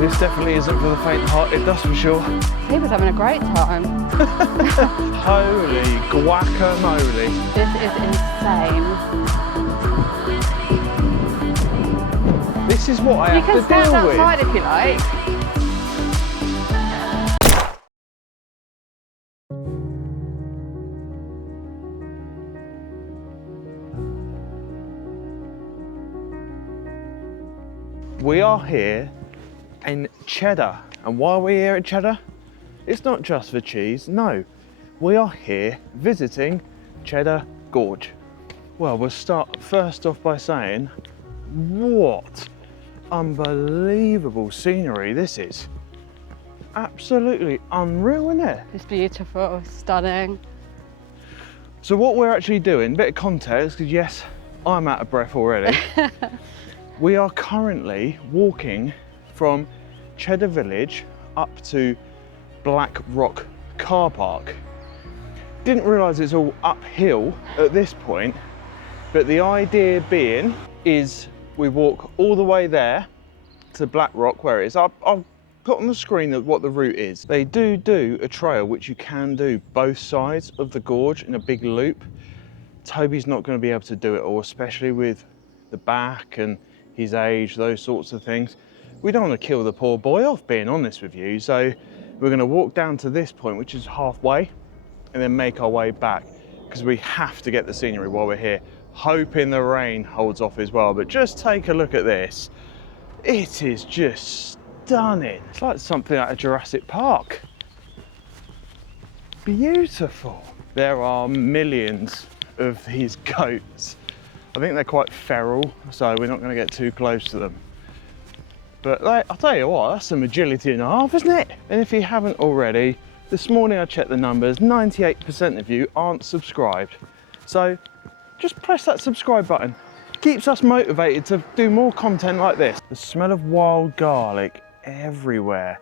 This definitely isn't for the faint-hearted, that's for sure. People's having a great time. Holy guacamole. This is insane. This is what I You have can to stand deal outside with. if you like. We are here in Cheddar, and why are we here at Cheddar? It's not just for cheese, no. We are here visiting Cheddar Gorge. Well, we'll start first off by saying, what unbelievable scenery this is. Absolutely unreal, isn't it? It's beautiful, stunning. So what we're actually doing, bit of context, because yes, I'm out of breath already. We are currently walking from Cheddar Village up to Black Rock car park. Didn't realise it's all uphill at this point, but the idea being is we walk all the way there to Black Rock where it is. I'll put on the screen what the route is. They do a trail which you can do both sides of the gorge in a big loop. Toby's not going to be able to do it all, especially with the back and his age, those sorts of things. We don't want to kill the poor boy off, being honest with you, so we're going to walk down to this point, which is halfway, and then make our way back, because we have to get the scenery while we're here, hoping the rain holds off as well. But just take a look at this. It is just stunning. It's like something out of Jurassic Park. Beautiful. There are millions of these goats. I think they're quite feral, so we're not going to get too close to them. But I'll tell you what, that's some agility and a half, isn't it? And if you haven't already, this morning I checked the numbers, 98% of you aren't subscribed. So just press that subscribe button. Keeps us motivated to do more content like this. The smell of wild garlic everywhere.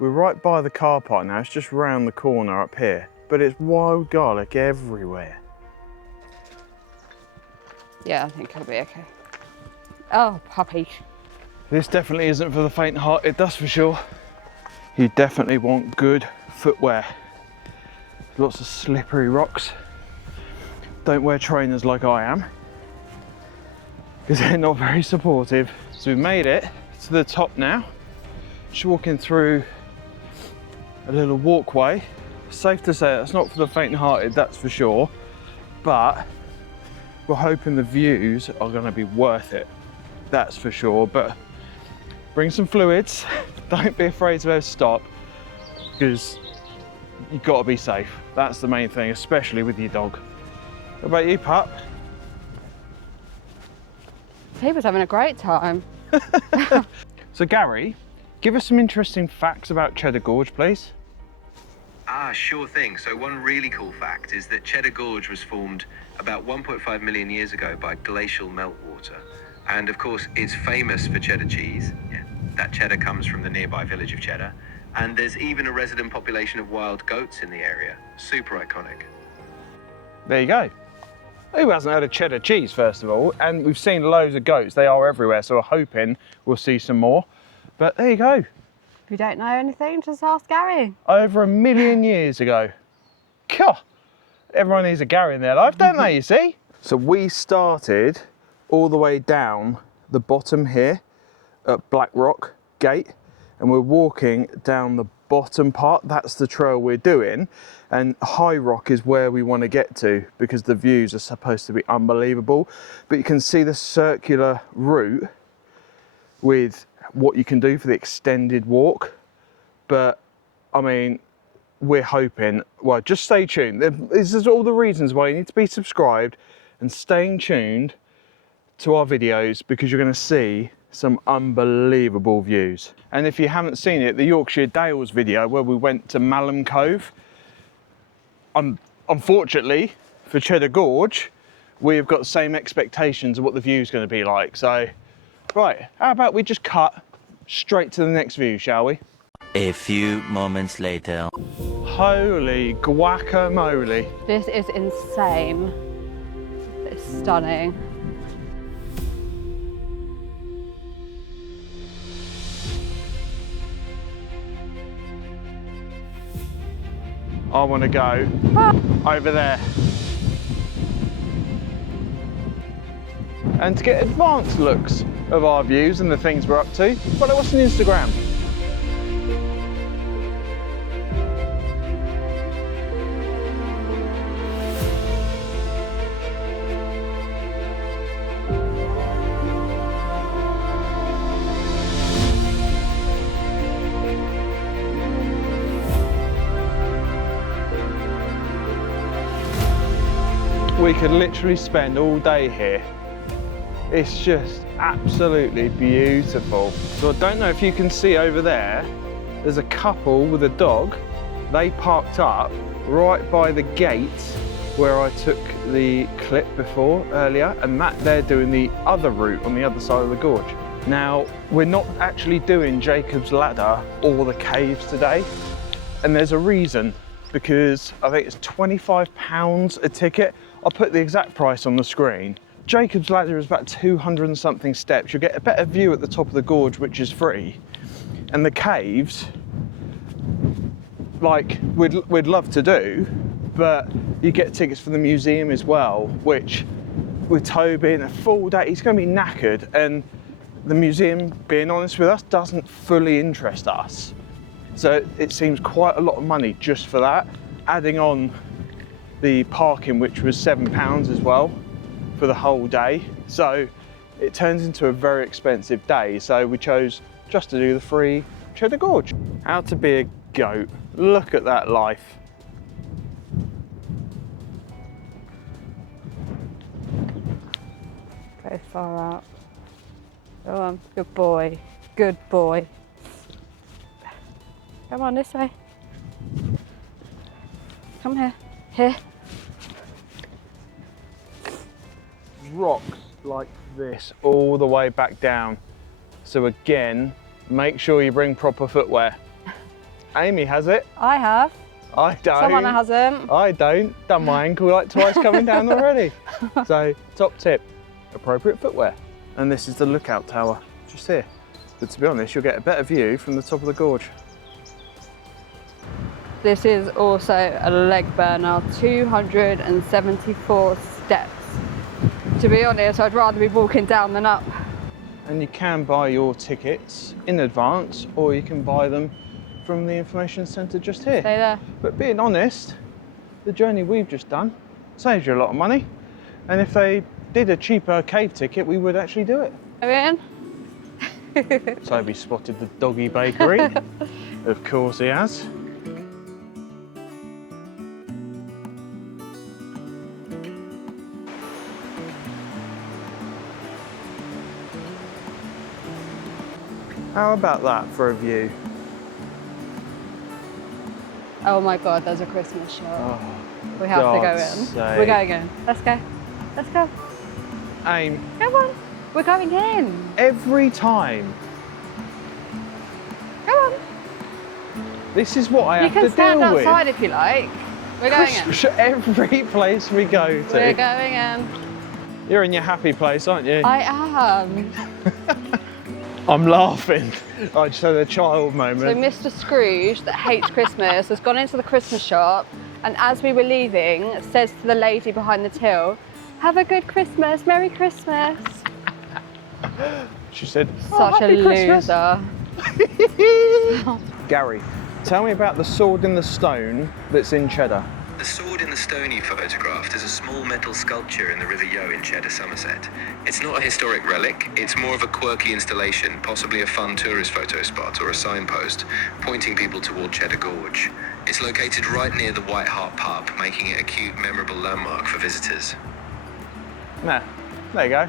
We're right by the car park now, it's just round the corner up here, but it's wild garlic everywhere. Yeah, I think it'll be okay. Oh, puppy. This definitely isn't for the faint-hearted, that's for sure. You definitely want good footwear. Lots of slippery rocks. Don't wear trainers like I am, because they're not very supportive. So we've made it to the top now. Just walking through a little walkway. Safe to say that's not for the faint-hearted, that's for sure. But we're hoping the views are going to be worth it, that's for sure. But bring some fluids, don't be afraid to stop, because you've got to be safe. That's the main thing, especially with your dog. What about you, pup? People's having a great time. So Gary, give us some interesting facts about Cheddar Gorge, please. Sure thing. So one really cool fact is that Cheddar Gorge was formed about 1.5 million years ago by glacial meltwater. And of course, it's famous for cheddar cheese. Yeah, that cheddar comes from the nearby village of Cheddar. And there's even a resident population of wild goats in the area. Super iconic. There you go. Who hasn't heard of cheddar cheese, first of all? And we've seen loads of goats. They are everywhere, so we're hoping we'll see some more. But there you go. If you don't know anything, just ask Gary. Over 1 million years ago. God, everyone needs a Gary in their life, don't they, you see? So we started all the way down the bottom here at Black Rock Gate, and we're walking down the bottom part. That's the trail we're doing, and High Rock is where we want to get to, because the views are supposed to be unbelievable. But you can see the circular route with what you can do for the extended walk. But I mean, we're hoping, well, just stay tuned. This is all the reasons why you need to be subscribed and staying tuned to our videos, because you're going to see some unbelievable views. And if you haven't seen it, the Yorkshire Dales video where we went to Malham Cove, unfortunately for Cheddar Gorge, we've got the same expectations of what the view is going to be like. So right, how about we just cut straight to the next view, shall we? A few moments later. Holy guacamole. This is insane. It's stunning. I want to go over there. And to get advanced looks of our views and the things we're up to, follow us on Instagram. We could literally spend all day here. It's just absolutely beautiful. So I don't know if you can see over there, there's a couple with a dog. They parked up right by the gate where I took the clip before earlier, and that they're doing the other route on the other side of the gorge. Now, we're not actually doing Jacob's Ladder or the caves today, and there's a reason, because I think it's £25 a ticket. I'll put the exact price on the screen. Jacob's Ladder is about 200 and something steps. You'll get a better view at the top of the gorge, which is free. And the caves, like, we'd love to do, but you get tickets for the museum as well, which with Toby in a full day, he's going to be knackered. And the museum, being honest with us, doesn't fully interest us. So it seems quite a lot of money just for that. Adding on the parking, which was £7 as well for the whole day. So it turns into a very expensive day. So we chose just to do the free Cheddar Gorge. How to be a goat. Look at that life. Go far out. Go on, good boy. Good boy. Come on, this way. Come here. Here. Rocks like this all the way back down. So again, make sure you bring proper footwear. Amy has it. I have. I don't. Someone hasn't. I don't. Done my ankle like twice coming down already. So top tip, appropriate footwear. And this is the lookout tower, just here. But to be honest, you'll get a better view from the top of the gorge. This is also a leg burner, 274 steps. To be honest, I'd rather be walking down than up. And you can buy your tickets in advance, or you can buy them from the information centre just here. Stay there. But being honest, the journey we've just done saves you a lot of money. And if they did a cheaper cave ticket, we would actually do it. Go in. Toby spotted the doggy bakery. Of course he has. How about that for a view? Oh my God, there's a Christmas shop. Oh, we have to go God's in. sake. We're going in. Let's go. Let's go. Aim. Come on. We're going in. Every time. Come on. This is what I You have can to stand deal with. outside if you like. We're going in. Every place we go to. We're going in. You're in your happy place, aren't you? I am. I'm laughing. I just had a child So moment. Mr. Scrooge, that hates Christmas, has gone into the Christmas shop, and as we were leaving, says to the lady behind the till, "Have a good Christmas, Merry Christmas." She said, Such a Happy Christmas." loser. Gary, tell me about the sword in the stone that's in Cheddar. The sword in the stone you photographed is a small metal sculpture in the River Yeo in Cheddar, Somerset. It's not a historic relic, it's more of a quirky installation, possibly a fun tourist photo spot or a signpost, pointing people toward Cheddar Gorge. It's located right near the White Hart pub, making it a cute, memorable landmark for visitors. Nah, there you go.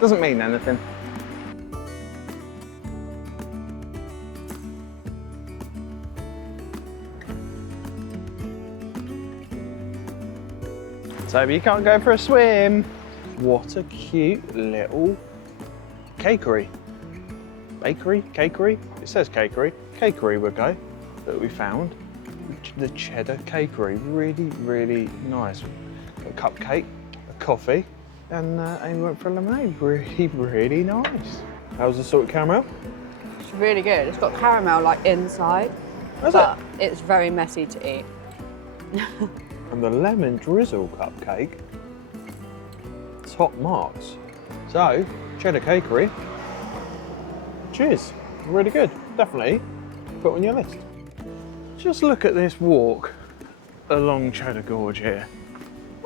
Doesn't mean anything. Toby, you can't go for a swim. What a cute little cakery. Bakery? Cakery? It says cakery. Cakery we'll go, that we found. The Cheddar Cakery. Really, really nice. Got a cupcake, a coffee, and Amy went for a lemonade. Really, really nice. How's the salted caramel? It's really good. It's got caramel like inside. but it's very messy to eat. And the lemon drizzle cupcake, top marks. So, Cheddar Cakery, cheers, really good, definitely put on your list. Just look at this walk along Cheddar Gorge here.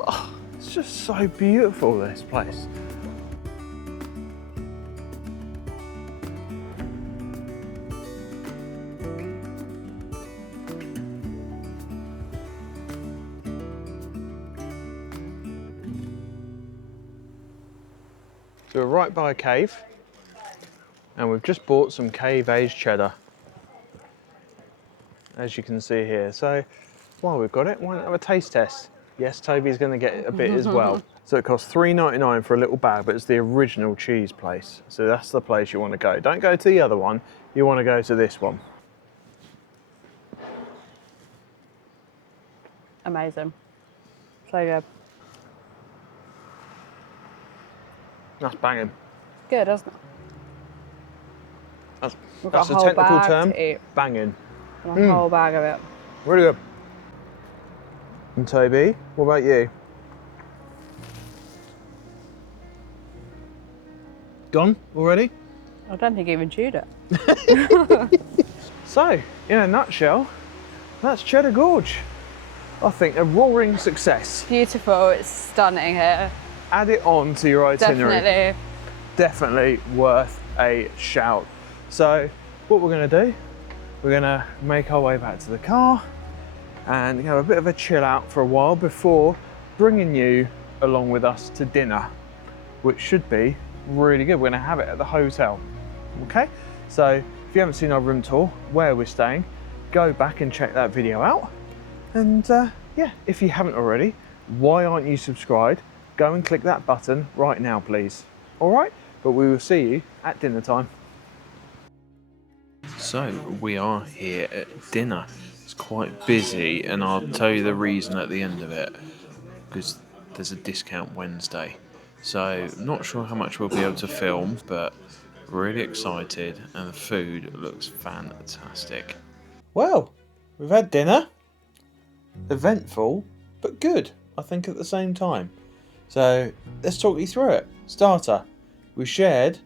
Oh, it's just so beautiful, this place. So we're right by a cave, and we've just bought some cave-aged cheddar, as you can see here. So while we've got it, why not have a taste test? Yes, Toby's going to get a bit as well. So it costs $3.99 for a little bag, but it's the original cheese place. So that's the place you want to go. Don't go to the other one, you want to go to this one. Amazing. So good. That's banging. Good, isn't it? We've got That's a a whole technical bag term, to eat. banging. And a whole bag of it. Really good. And Toby, what about you? Gone already? I don't think I even chewed it. So, in a nutshell, that's Cheddar Gorge. I think a roaring success. Beautiful, it's stunning here. Add it on to your itinerary. Definitely. Definitely worth a shout. So, what we're going to do, we're going to make our way back to the car and have a bit of a chill out for a while before bringing you along with us to dinner, which should be really good. We're going to have it at the hotel. Okay, so if you haven't seen our room tour, where we're staying, go back and check that video out. And yeah, if you haven't already, why aren't you subscribed? Go and click that button right now, please. All right, but we will see you at dinner time. So we are here at dinner. It's quite busy, and I'll tell you the reason at the end of it, because there's a discount Wednesday. So not sure how much we'll be able to film, but really excited, and the food looks fantastic. Well, we've had dinner. Eventful, but good, I think, at the same time. So let's talk you through it. Starter, we shared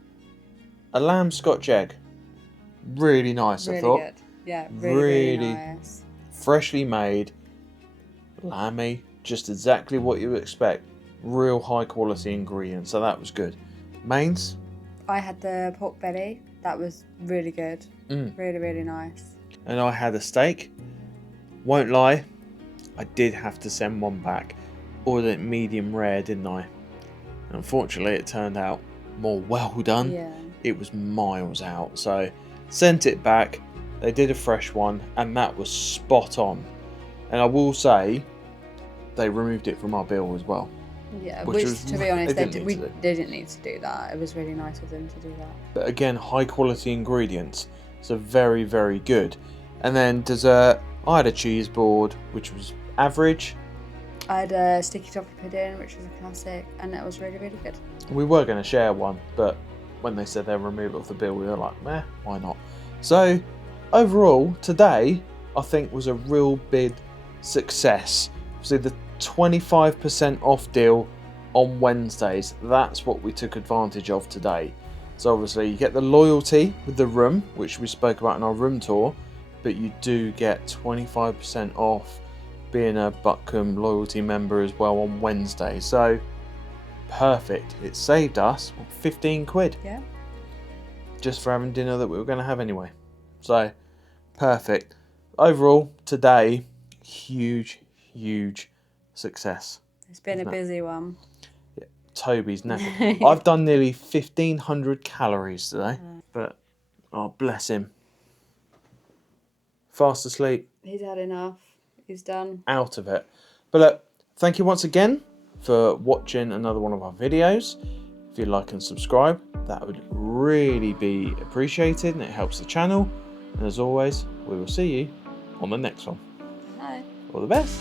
a lamb Scotch egg. Really nice, Really I thought. good. Yeah, really nice. Freshly made, lamby, just exactly what you would expect. Real high quality ingredients, so that was good. Mains? I had the pork belly. That was really good. Really, really nice. And I had a steak. Won't lie, I did have to send one back. Ordered it medium rare, didn't I? Unfortunately, it turned out more well done. Yeah. It was miles out, so sent it back. They did a fresh one, and that was spot on. And I will say, they removed it from our bill as well. Yeah, Which which was- to be honest, they they didn't need to do. didn't need to do that. It was really nice of them to do that. But again, high quality ingredients, so very, very good. And then dessert, I had a cheese board, which was average. I had a sticky toffee pudding, which was a classic, and that was really, really good. We were going to share one, but when they said they'll remove it off the bill, we were like, meh, why not? So overall, today, I think was a real big success. So the 25% off deal on Wednesdays, that's what we took advantage of today. So obviously you get the loyalty with the room, which we spoke about in our room tour, but you do get 25% off being a Buckham loyalty member as well on Wednesday. So perfect. It saved us 15 quid. Yeah. Just for having dinner that we were going to have anyway. So perfect. Overall, today, huge success. It's been a busy one. Toby's knackered. I've done nearly 1,500 calories today, but oh, bless him. Fast asleep. He's had enough. He's done. Out of it. But look, thank you once again for watching another one of our videos. If you'd like and subscribe, that would really be appreciated, and it helps the channel. And as always, we will see you on the next one. Hi. All the best.